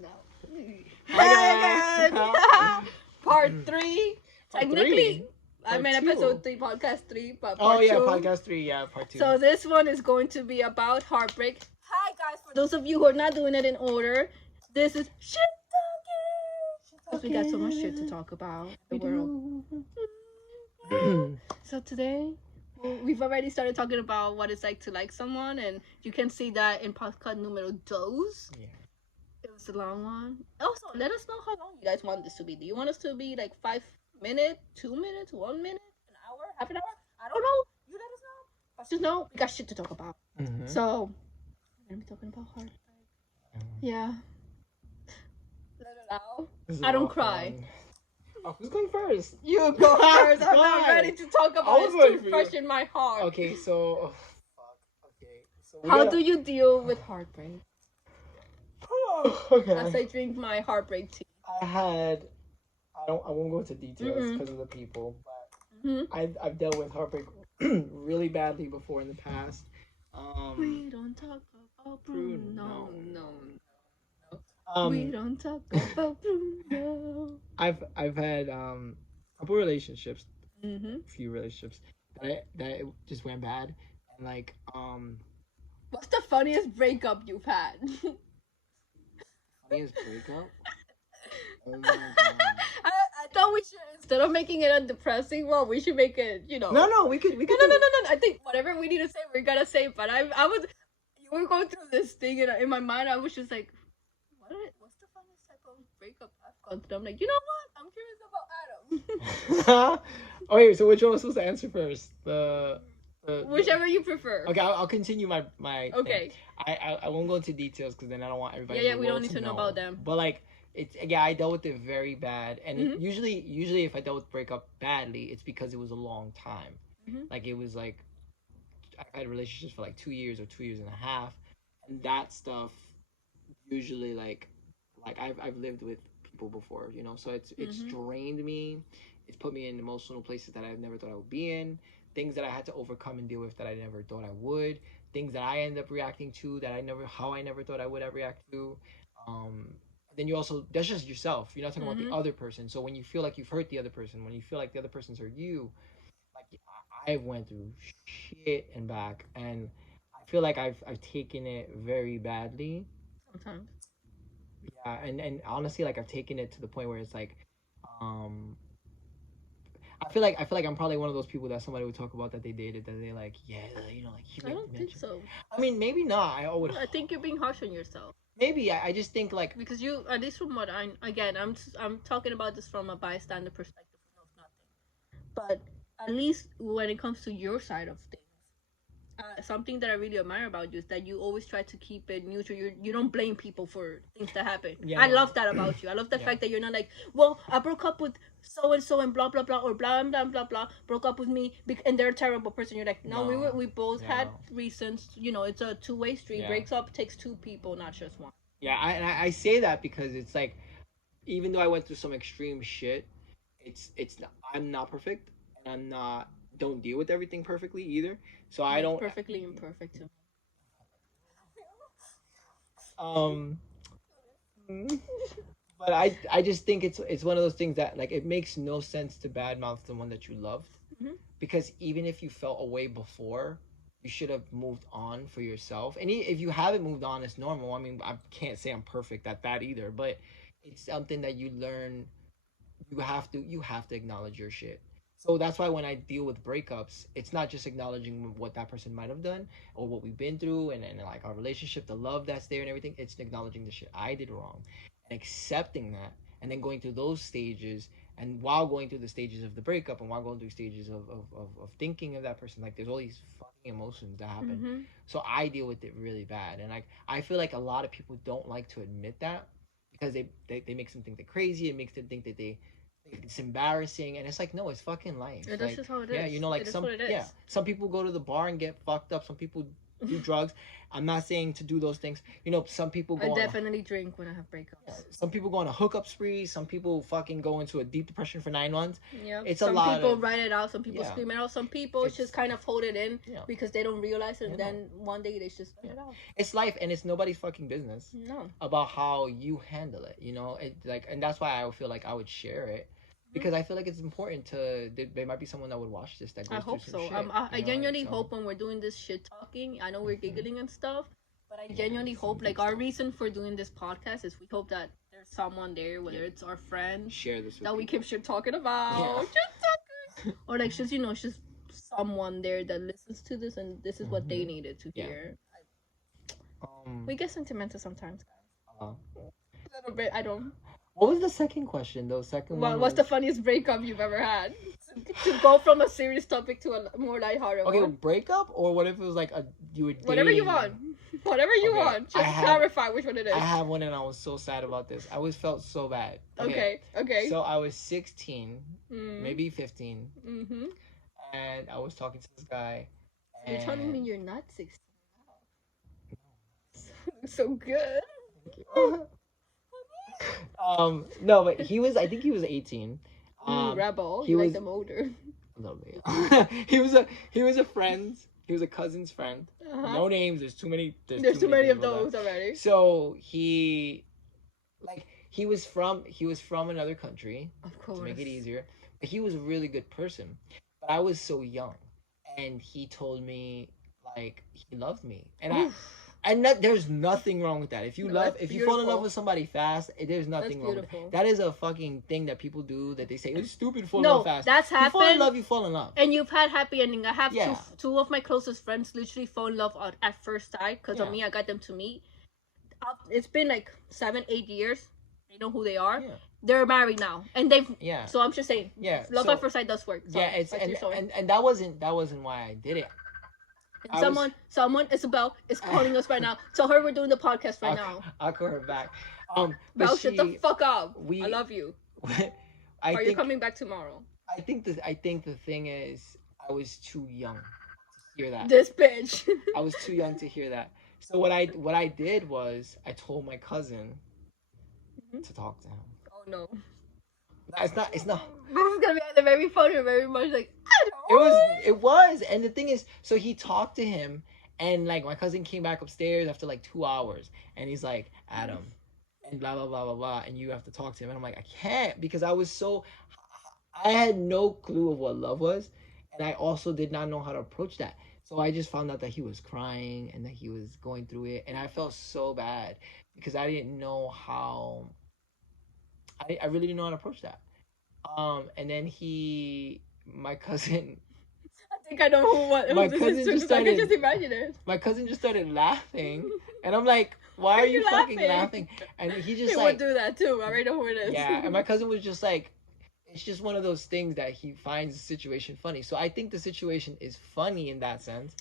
No. Hi guys. Part 3. Part Technically, three? I meant Part two? episode 3, podcast 3, but Oh part yeah, 2. podcast 3. Yeah, part 2. So this one is going to be about heartbreak. Hi guys, for those of you who are not doing it in order, this is shit talking. Because we got so much shit to talk about in the world. So today, we've already started talking about what it's like to like someone, and you can see that in podcast numero dos. Yeah. It was a long one. Also, let us know how long you guys want this to be. Do you want us to be like 5 minutes, 2 minutes, 1 minute, an hour, half an hour? I don't know. You let us know. But just know we got shit to talk about. Mm-hmm. So, we're gonna be talking about heartbreak. Yeah. Let it out. I don't cry. Oh, who's going first? You go first. I'm not ready to talk about it. It's too fresh in my heart. Okay, so okay. So how do you deal with heartbreak? Okay. As I drink my heartbreak tea. I won't go into details because of the people, but I've dealt with heartbreak really badly before in the past. We don't talk about Bruno. No. We don't talk about Bruno. I've had couple relationships, few relationships that just went bad, and like What's the funniest breakup you've had? Funniest breakup? Oh my god. I thought we should, instead of making it a depressing one, we should make it, No, we could. No. I think whatever we need to say, we're gonna say. But you were going through this thing, and in my mind, I was just like, what's the funniest type of breakup I've gone through? I'm like, you know what? I'm curious about Adam. Okay, so which one was supposed to answer first? Whichever you prefer. Okay, I'll continue my. Okay. Thing. I won't go into details because then I don't want everybody. Yeah, we don't need to know about them. But like, I dealt with it very bad, and usually if I dealt with breakup badly, it's because it was a long time. Like it was like I've had relationships for like 2 years or 2 years and a half, and that stuff usually like I've lived with people before, so it's drained me. It's put me in emotional places that I've never thought I would be in. Things that I had to overcome and deal with that I never thought I would. Things that I end up reacting to that I never thought I would ever react to. Then you also, that's just yourself. You're not talking about the other person. So when you feel like you've hurt the other person, when you feel like the other person's hurt you, like I went through shit and back, and I feel like I've taken it very badly. Sometimes. Yeah, and honestly, like I've taken it to the point where it's like, I feel like I'm probably one of those people that somebody would talk about that they dated, that they like, yeah, like he. I don't think so. I mean, maybe not. I think you're being harsh on yourself. Maybe I just think like because you, at least from what I'm talking about this from a bystander perspective who knows nothing, but at least when it comes to your side of things, something that I really admire about you is that you always try to keep it neutral. You don't blame people for things that happen. I love that about you. I love the fact that you're not like, well, I broke up with so and blah blah blah, or blah blah blah blah, broke up with me and they're a terrible person. You're like, no. we both had reasons. It's a two-way street. Breaks up takes two people, not just one. Yeah, I say that because it's like, even though I went through some extreme shit, I'm not perfect, and don't deal with everything perfectly either. So I don't perfectly imperfect too. But I just think it's one of those things that like it makes no sense to badmouth someone that you loved, because even if you felt a way before, you should have moved on for yourself. And if you haven't moved on, it's normal. I mean, I can't say I'm perfect at that either, but it's something that you learn. You have to acknowledge your shit. So that's why when I deal with breakups, it's not just acknowledging what that person might have done or what we've been through and like our relationship, the love that's there and everything. It's acknowledging the shit I did wrong and accepting that, and then going through those stages. And while going through the stages of the breakup and while going through stages of thinking of that person, like there's all these fucking emotions that happen. So I deal with it really bad. And like I feel like a lot of people don't like to admit that because they make them think they're crazy. It makes them think that it's embarrassing, and it's like, no, it's fucking life. That's just how it is. Yeah, like some people go to the bar and get fucked up. Some people do drugs. I'm not saying to do those things. Some people I go definitely drink when I have breakups. some people go on a hookup spree. Some people fucking go into a deep depression for 9 months. Yeah. It's some a lot people of, write it out. Some people scream it out. Some people just kind of hold it in because they don't realize it, and then one day they just let it out. It's life, and it's nobody's fucking business. No. About how you handle it. And that's why I feel like I would share it. Because I feel like it's important there might be someone that would watch this that goes I hope through some so. shit. I genuinely hope when we're doing this shit talking, I know we're giggling and stuff, but I genuinely hope, like, our reason for doing this podcast is we hope that there's someone there, whether it's our friends, share this with that we keep shit talking about, just talking, or like just just someone there that listens to this and this is what they needed to hear. We get sentimental sometimes, guys. A little bit. I don't. What was the second question though? What's the funniest breakup you've ever had? To go from a serious topic to a more lighthearted one. Okay, breakup, or what if it was like you were dating? Whatever you want. Whatever you want. Just clarify which one it is. I have one, and I was so sad about this. I always felt so bad. Okay. So I was 16, maybe 15, and I was talking to this guy. And you're telling me you're not 16 now. So good. Thank you. No, but I think he was 18. Rebel. He like them older. A little bit. he was a friend. He was a cousin's friend. No names. There's too many. There's too many of those already. So he was from another country. Of course. To make it easier, but he was a really good person. But I was so young, and he told me like he loved me, and there's nothing wrong with that. If you fall in love with somebody fast, there's nothing wrong with that. That is a fucking thing that people do that they say it's stupid fall in love fast. That's happened. You fall in love. And you've had happy ending. I have two of my closest friends literally fall in love at first sight because of me. I got them to meet. It's been like 7-8 years. They know who they are. Yeah. They're married now, and they've. Yeah. So I'm just saying. Yeah. Love at first sight does work. So and that wasn't why I did it. Someone, Isabel, is calling us right now. Tell her we're doing the podcast right now. I'll call her back. Belle, shut the fuck up. I love you. Are you coming back tomorrow? I think the thing is, I was too young to hear that. This bitch. I was too young to hear that. So what I did was I told my cousin to talk to him. Oh no. It's not. This is gonna be either very funny or very much like I don't know. It was, and the thing is, so he talked to him, and like my cousin came back upstairs after like 2 hours, and he's like, Adam, and blah blah blah blah blah, and you have to talk to him, and I'm like, I can't, because I had no clue of what love was, and I also did not know how to approach that. So I just found out that he was crying and that he was going through it, and I felt so bad because I didn't know how. I really didn't know how to approach that. And then my cousin. I think I know who my cousin just started. I can just imagine it. My cousin just started laughing, and I'm like, "Why are you fucking laughing?" And he just would do that too. I already know who it is. Yeah, and my cousin was just like, it's just one of those things that he finds the situation funny. So I think the situation is funny in that sense.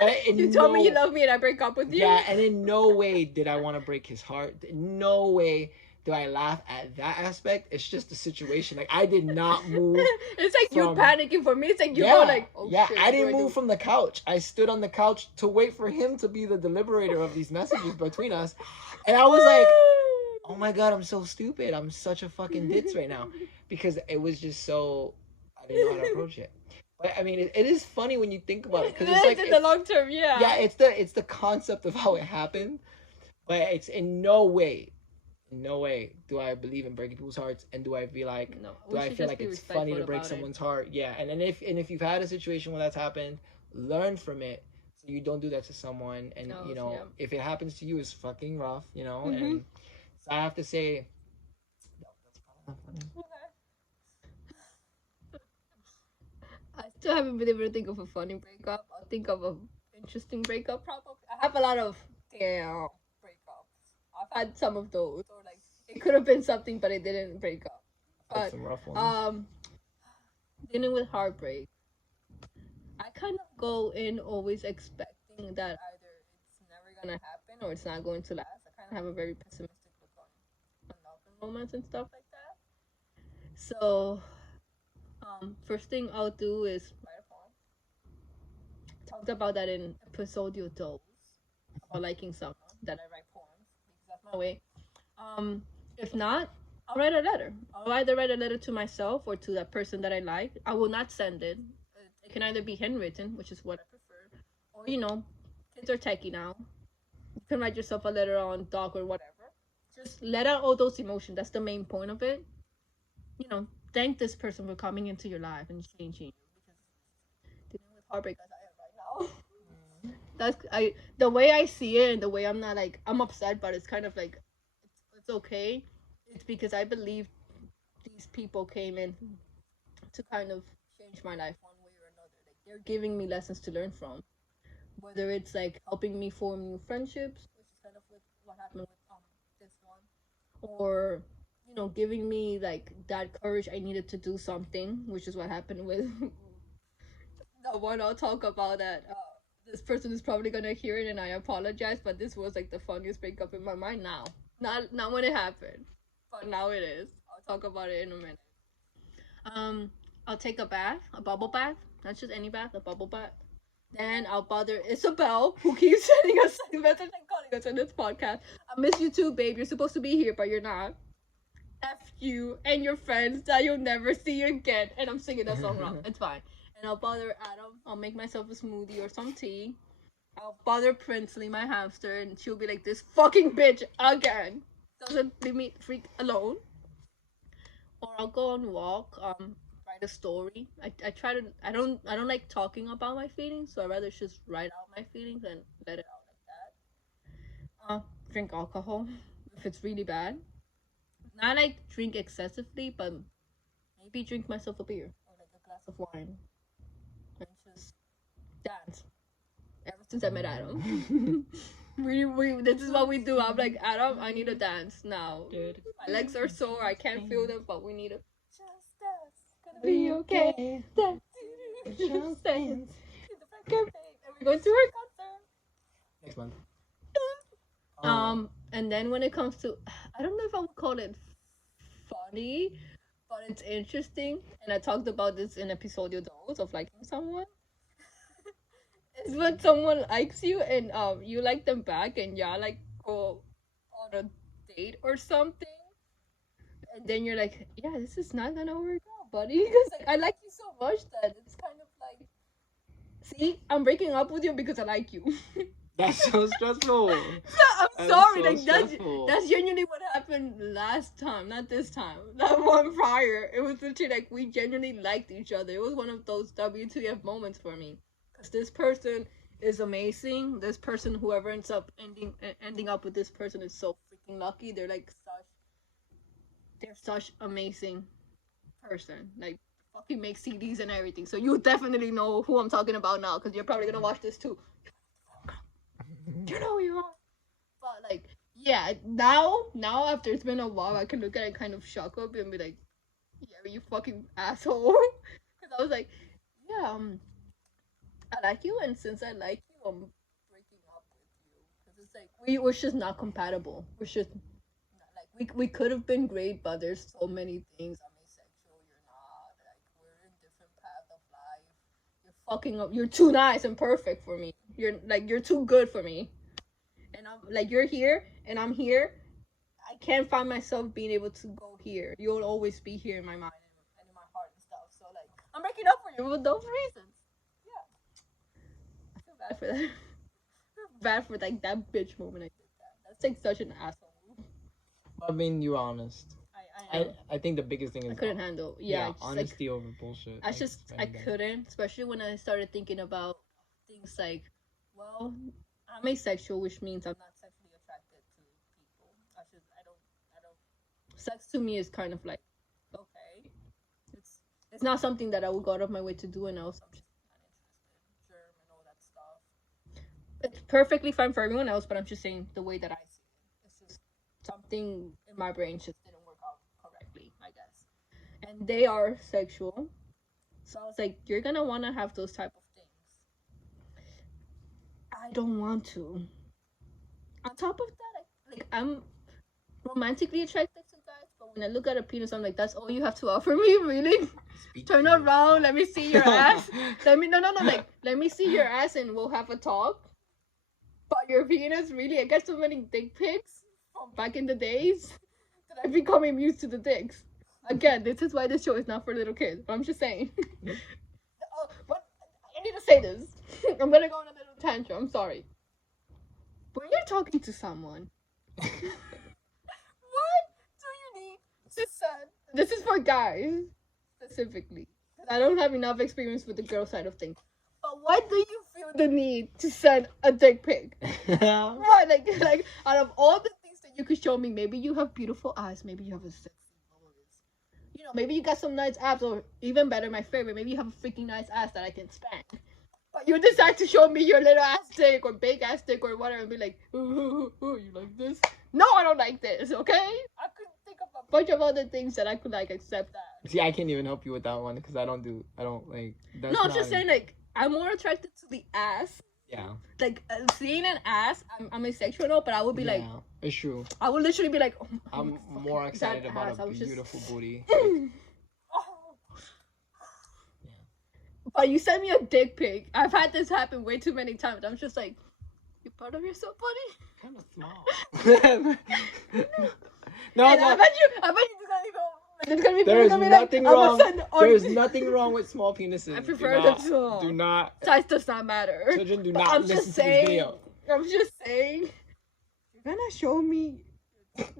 But you told me you love me and I break up with you. Yeah, and in no way did I want to break his heart. In no way do I laugh at that aspect. It's just the situation. Like, I did not move. It's like you panicking for me. It's like you go like, oh shit. I didn't move from the couch. I stood on the couch to wait for him to be the deliberator of these messages between us. And I was like, oh my God, I'm so stupid. I'm such a fucking ditz right now. Because it was just so, I didn't know how to approach it. But I mean, it is funny when you think about it. Because it's like, in the long term, yeah. Yeah, it's the concept of how it happened. But it's in no way do I believe in breaking people's hearts, and do I feel like it's funny to break someone's heart. Yeah, and if you've had a situation where that's happened, learn from it so you don't do that to someone. And if it happens to you, it's fucking rough, and so I have to say that's probably not funny. I still haven't been able to think of a funny breakup. I'll think of an interesting breakup probably. I have a lot of breakups. I've had some of those, or like it could have been something, but it didn't break up. But some rough ones. Dealing with heartbreak, I kind of go in always expecting that either it's never gonna happen or it's not going to last. I kind of have a very pessimistic look on love and romance and stuff like that. So, first thing I'll do is write a poem. talked about that in episodio 2 about liking someone, that I write poems because that's my way. If not, I'll write a letter. I'll either write a letter to myself or to that person that I like. I will not send it. It can either be handwritten, which is what I prefer, or kids are techie now. You can write yourself a letter on doc or whatever. Just let out all those emotions. That's the main point of it. Thank this person for coming into your life and changing you, because dealing with heartbreak as I am right now. The way I see it, and the way I'm not like I'm upset, but it's kind of like it's okay. It's because I believe these people came in to kind of change my life one way or another. Like they're giving me lessons to learn from, whether it's like helping me form new friendships, which is kind of with what happened with this one, or giving me like that courage I needed to do something, which is what happened with the one I'll talk about. That this person is probably gonna hear it, and I apologize, but this was like the funniest breakup in my mind now. Not when it happened, but now it is. I'll talk about it in a minute. Um, I'll take a bath, a bubble bath, not just any bath, a bubble bath. Then I'll bother Isabel, who keeps sending us messages and calling us on this podcast. I miss you too, babe. You're supposed to be here, but you're not. F you and your friends that you'll never see again. And I'm singing that song wrong. It's fine. And I'll bother Adam. I'll make myself a smoothie or some tea. I'll bother Princely, my hamster, and she'll be like, this fucking bitch again. Doesn't leave me freak alone. Or I'll go on a walk, write a story. I try to I don't like talking about my feelings, so I rather just write out my feelings and let it out like that. Drink alcohol if it's really bad. Not like drink excessively, but maybe drink myself a beer or like a glass of wine and just dance. Ever since I met Adam. we this is what we do. I'm like, Adam, I need to dance now. Dude. My legs are sore, I can't feel them, but we need to just dance. Gonna be okay. Dance. Just dance. And we're going to her concert next month. And then when it comes to, I don't know if I would call it funny, but it's interesting. And I talked about this in episodio 2 of liking someone. It's when someone likes you and you like them back, and y'all like go on a date or something, and then you're like, yeah, this is not gonna work out, buddy, because like I like you so much that it's kind of like, see, I'm breaking up with you because I like you. That's so stressful. I'm sorry, so like that's genuinely what happened last time, not this time. That one prior, it was literally like we genuinely liked each other. It was one of those WTF moments for me. Because this person is amazing. This person, whoever ends up ending up with this person, is so freaking lucky. They're such amazing person. Like fucking make CDs and everything. So you definitely know who I'm talking about now, because you're probably gonna watch this too. You know who you are. But like, yeah, now after it's been a while, I can look at it kind of shock up and be like, yeah, you fucking asshole. Because I was like, yeah, I like you, and since I like you, I'm breaking up with you because it's like we're just not compatible. We're just not, like we could have been great, but there's so many things. I'm asexual. You're not. Like we're in different paths of life. You're fucking up. You're too nice and perfect for me. You're too good for me, and I'm like you're here and I'm here. I can't find myself being able to go here. You'll always be here in my mind and in my heart and stuff. So like I'm breaking up for you for those reasons. Bad for that. Bad for like that bitch moment I did that. That's like such an asshole move. I mean, you're honest. I think the biggest thing is I couldn't handle. Yeah, honesty over bullshit. I couldn't, especially when I started thinking about things like, well, I'm asexual, which means I'm not sexually attracted to people. I don't. Sex to me is kind of like, okay, it's not something that I would go out of my way to do, and also I'm just it's perfectly fine for everyone else, but I'm just saying the way that I see it. It's just something in my brain just didn't work out correctly, I guess. And they are sexual. So I was like, you're gonna wanna have those type of things. I don't want to. On top of that, like I'm romantically attracted to guys, but when I look at a penis, I'm like, that's all you have to offer me, really? Turn for around, let me see your ass. Let me see your ass, and we'll have a talk. But your penis, really? I get so many dick pics from back in the days that I've become immune to the dicks. Again, this is why this show is not for little kids. But I'm just saying. But I need to say this. I'm gonna go on a little tantrum. I'm sorry. When you're talking to someone, what do you need to send? This is for guys specifically. I don't have enough experience with the girl side of things. But why do you feel the need to send a dick pic? Why? Like out of all the things that you could show me, maybe you have beautiful eyes, maybe you have a sexy voice. You know, maybe you got some nice abs, or even better, my favorite, maybe you have a freaking nice ass that I can spank. But you decide to show me your little ass dick or big ass dick or whatever and be like, ooh, you like this? No, I don't like this, okay? I could think of a bunch of other things that I could like accept that. See, I can't even help you with that one because I don't like. That's no, I'm just saying, like, I'm more attracted to the ass. Yeah. Like, seeing an ass, I'm asexual, but I would be like... Yeah, it's true. I would literally be like... Oh, I'm more excited about a beautiful booty. But you sent me a dick pic. I've had this happen way too many times. I'm just like, you proud of yourself, buddy? Kind of small. No, I bet you it's gonna be there's nothing wrong. There's nothing wrong with small penises. I prefer them small. Do not. Size does not matter. Children do not listen to this video. I'm just saying. You're gonna show me. Like, they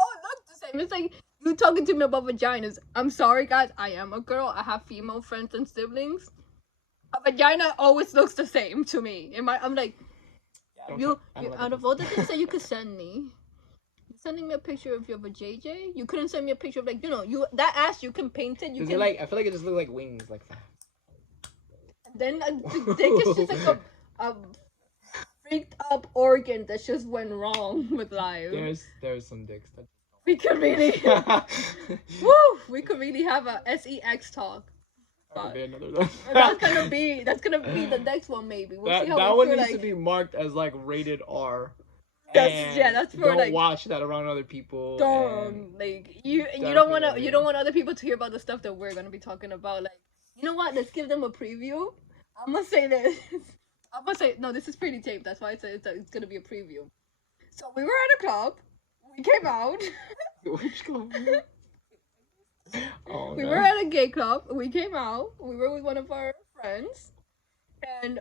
all look the same. It's like you talking to me about vaginas. I'm sorry, guys. I am a girl. I have female friends and siblings. A vagina always looks the same to me. I'm like, out of all the things that you could send me. Sending me a picture of your JJ. You couldn't send me a picture of that ass. You can paint it. You can I feel like it just looks like wings, like that. And then the dick is just like a freaked up organ that just went wrong with life. There's some dicks that we could really we could really have a sex talk. But that's gonna be the next one maybe. We'll see how that one needs to be marked as like rated R. That's for don't watch that around other people. You don't want other people to hear about the stuff that we're gonna be talking about. Like, you know what? Let's give them a preview. I'm gonna say this. I'm gonna say no. This is pretty tape. That's why it's gonna be a preview. So we were at a club. We came out. Which club? We were at a gay club. We came out. We were with one of our friends, and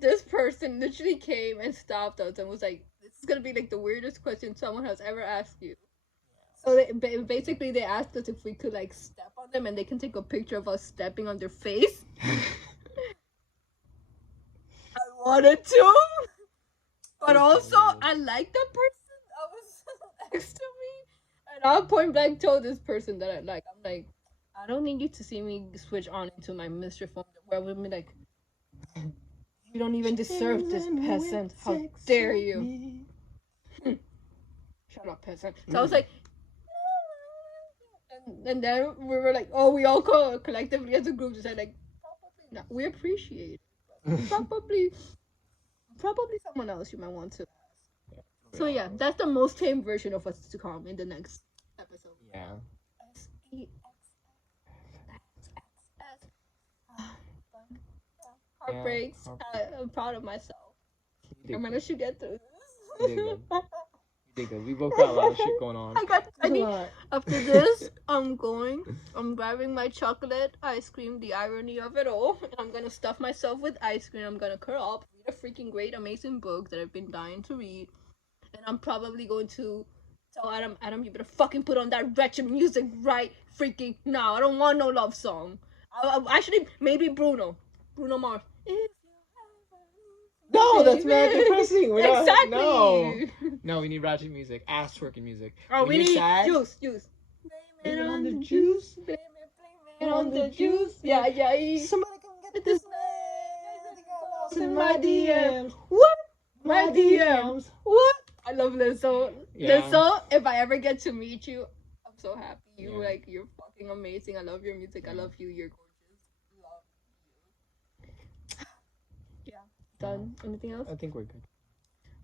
this person literally came and stopped us and was like, "This is gonna be like the weirdest question someone has ever asked you." So they asked us if we could like step on them and they can take a picture of us stepping on their face. I wanted to, but also I liked the person that was next to me, and I point blank told this person that I like. I'm like, I don't need you to see me switch on into my Mr. Phone where we'll be like, you don't even deserve this, peasant. How dare you? Shut up, peasant. So I was like, and then we were like, oh, we all collectively as a group just said like, probably not. We appreciate it. Probably someone else you might want to ask. So yeah, that's the most tame version of us to come in the next episode. Yeah. Heartbreaks. I'm proud of myself. I managed to get through this. We both got a lot of shit going on. After this, I'm grabbing my chocolate ice cream, the irony of it all, and I'm gonna stuff myself with ice cream. I'm gonna curl up, read a freaking great, amazing book that I've been dying to read, and I'm probably going to tell Adam, you better fucking put on that wretched music right freaking now. I don't want no love song. Actually, maybe Bruno Mars. No, that's mad depressing. Exactly. No, we need ratchet music. Ass twerking music. Oh, we need juice. Blame it on the juice. Blame it on the juice. Yeah. Somebody come get this man. In my DMs. What? My DMs. What? I love Lizzo. Yeah. Lizzo, if I ever get to meet you, I'm so happy. You're fucking amazing. I love your music. I love you. You're gorgeous. Done. Anything else? I think we're good.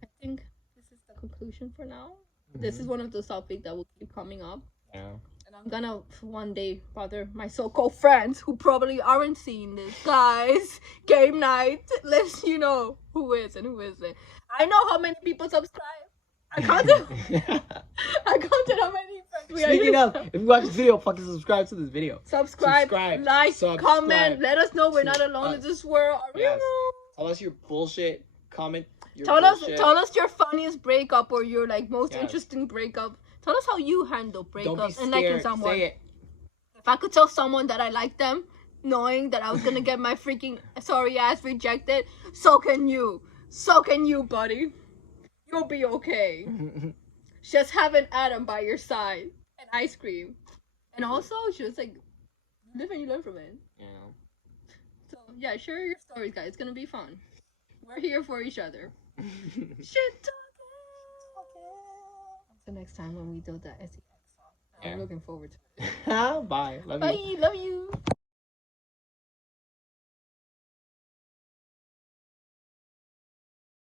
I think this is the conclusion for now. This is one of those topics that will keep coming up. Yeah. And I'm gonna one day bother my so-called friends who probably aren't seeing this. Guys, game night. Let's who is and who isn't. I know how many people subscribe. I counted. I counted how many friends we are. Speaking of, if you watch this video, fucking subscribe to this video. Subscribe, like, comment. Let us know we're not alone in this world. Yes. Tell us your bullshit. Comment. Tell us your funniest breakup or your most interesting breakup. Tell us how you handle breakups and liking someone. Say it. If I could tell someone that I like them, knowing that I was gonna get my freaking sorry ass rejected, so can you. So can you, buddy. You'll be okay. Just have an Adam by your side and ice cream. And also, just live and you learn from it. Yeah. So yeah, share your stories, guys. It's gonna be fun. We're here for each other. Shit talking. The next time when we do the SEX song. I'm looking forward to it. Bye. Love you. Bye. Love you.